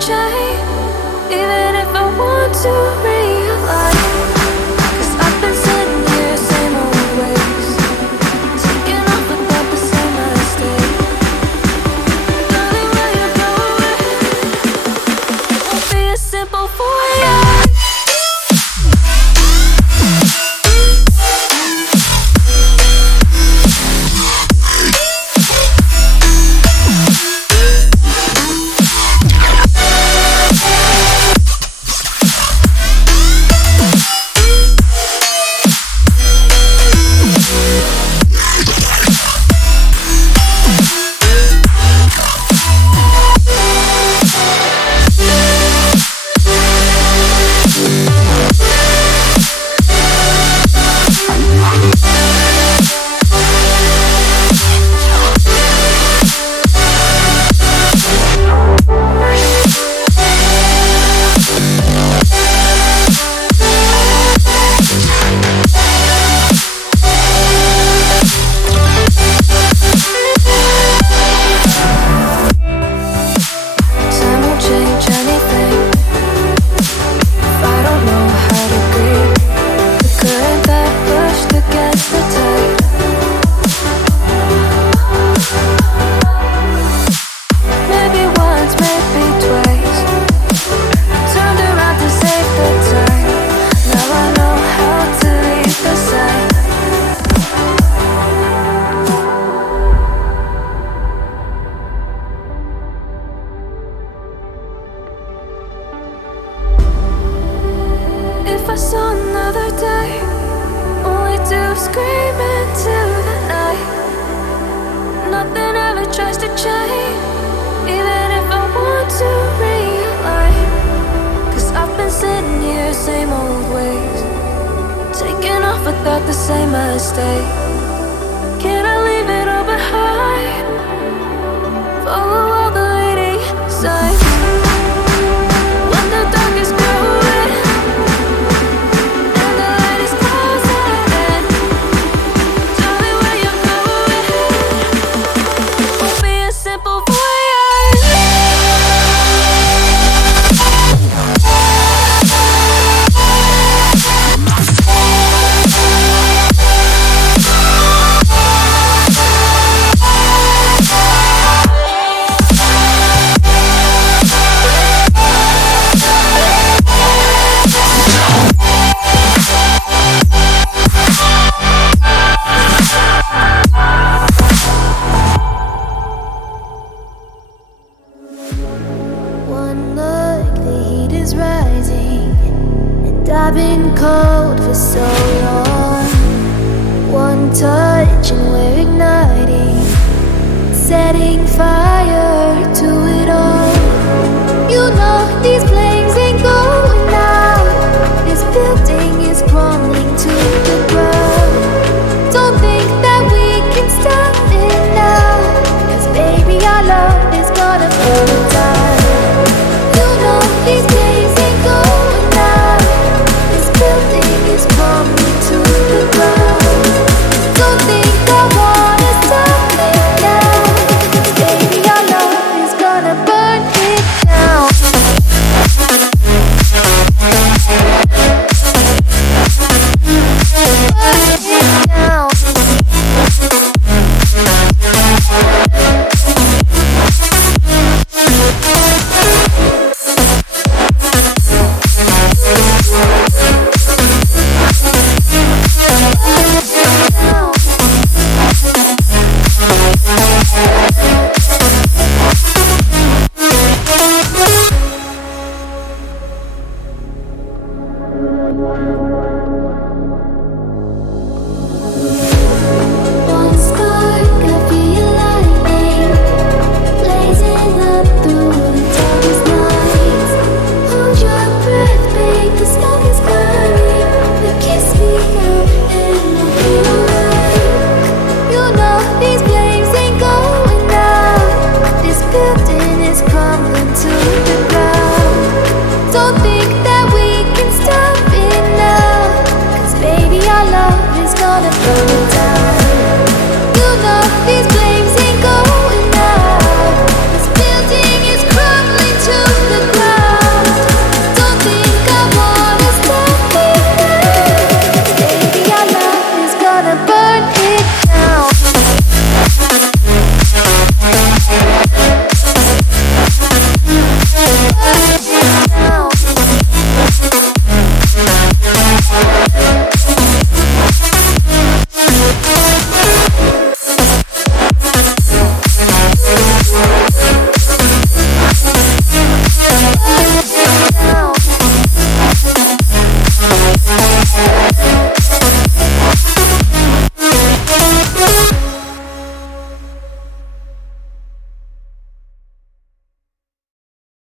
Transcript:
change, even if I want to realize. 'Cause I've been sitting here, same old ways, taking off without the same mistake. Darling, where you going? It won't be as simple for you. If I saw another day, only to scream into the night. Nothing ever tries to change, even if I want to realize. 'Cause I've been sitting here, same old ways, taking off without the same mistake. Can I leave it all behind? Follow all the leading signs. When the dark is growing and the light is closing in, tell me where you're going. Won't be as simple for you. One look, the heat is rising, and I've been cold for so long. One touch and we're igniting, setting fire to it all. You know these flames ain't going out. This building is crumbling to the ground. Don't think that we can stop it now, 'cause baby our love is gonna burn down. You know these days ain't going out. This building is crumbling to the ground. Don't think I wanna stop it now, 'cause baby our love is gonna burn it down. One spark, I feel lightning blazing up through the darkest nights. Hold your breath, babe, the smoke is burning. But kiss me out and we'll be alright. You know these flames ain't going out. This building is crumbling to the ground. Don't